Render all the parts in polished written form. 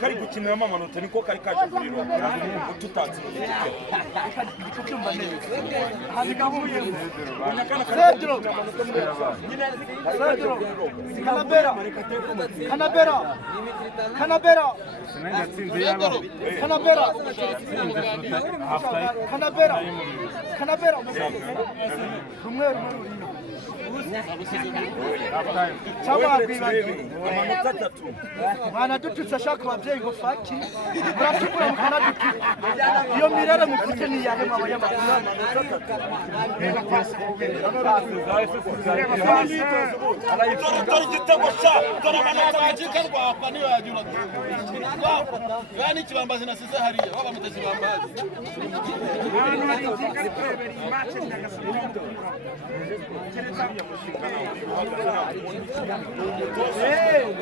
kari gukiniramo amanota niko kari kaje kuriro tutatse kubyumva neza Wanadututsa shaka abavyeyi ngo faki muratukura mukanadututsa iyo mirare mufite ni yahe mwabanyamakuru dore igitego cya dore amanota magika rwapa niyo yagira yani kibambazi nasize hariya baba mutezi bambazi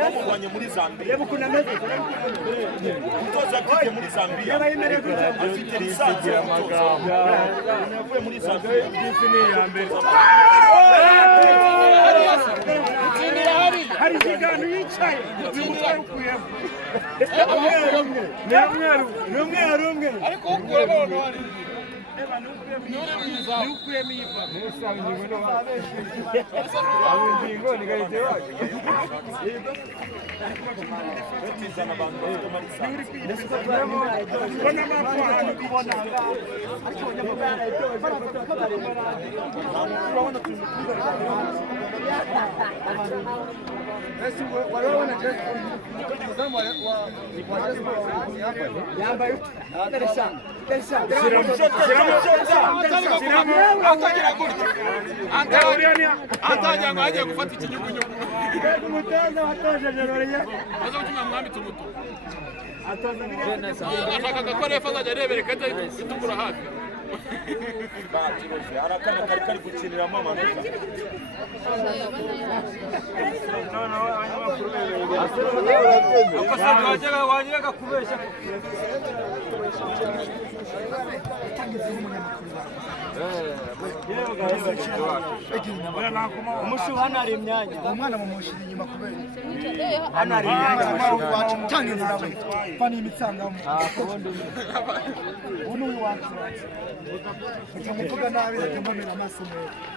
bamubonye muri Zambia umutoza yagiye muri Zambia afite lisansi y'amagambo yavuye muri Zambia Disney ya mbere hari igano yicaye bimutwara ukuyemo ariko ukura none wari none mwiza ukuyemo iyi papa musaba ingingo no abo ingingo ni gaite waje tizana abantu bafite marisana kubona mapfa kubona ariko antajya ngo agiye gufata ikinyugunyugu aza gutuma mwambitse umutuku ashaka ko refa azajya arebera ikajya itukura hafi batiroje arakana kari gukiniramo amanota wajyaga kubeshya umushu hano hari imyanya umwana mumushira inyuma kubera hano hari imyanya wacu tange nawe fani imitsangamo uno wacu ukamuvuga nabi akamamera amaso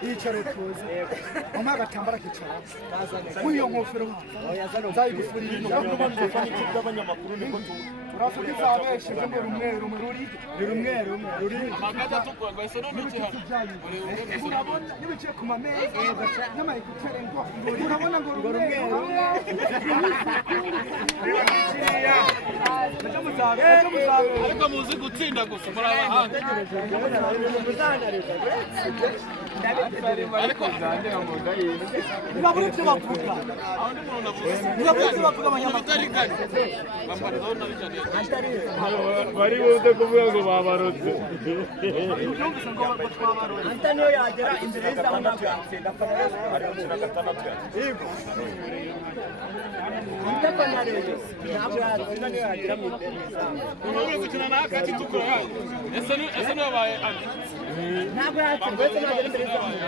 yicare kuza mama agatambara kicara uyo nkofero nzayigufurira n'ubanze fani cy'abanyamakuru niko uravuga izabeshe ngo rumwe ruri magada tukwa ngo ese none iki hano urabona nibice ku mameza n'amayi kuterengo urabona ngo rumwe ariko muzi gutsinda gusa muri abahanga ariko naburi cyo bavuga naburi cyo bavuga abanyamakuru bari buze kuvuga ngo babarotse Antonio yagera imbere y'izabona yatsinda ari gukina gatandatu yego ndapana rero ntabwo Antonio yagera mu imbere uri gukina na akati tukura yayo ese no baye andi ntabwo yatsinda ndetse nagera imbere y'izabona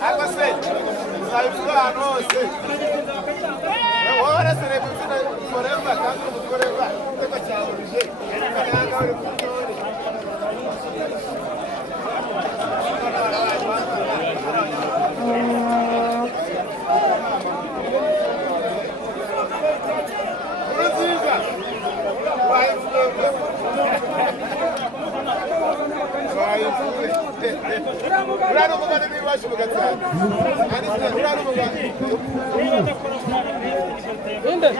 Agora sei, sai fulano, sei. Ora serei busina forever, canto forever. Tego chao, je. Kananga uri kutori. Ruziza. Vai fuego. Vai fuego. Urano mugani nibashi mugatsana. Urano mugani. Inde.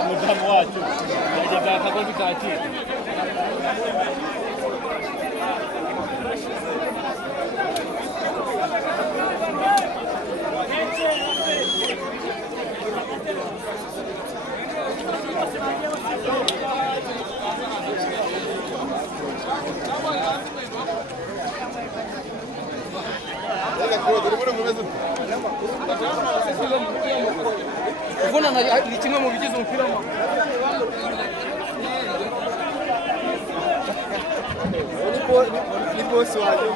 umudamu wacu yajyaga akagozi kacika Ivuna ni kimwe mu bigize umupira w'amaguru. Ni boss waje.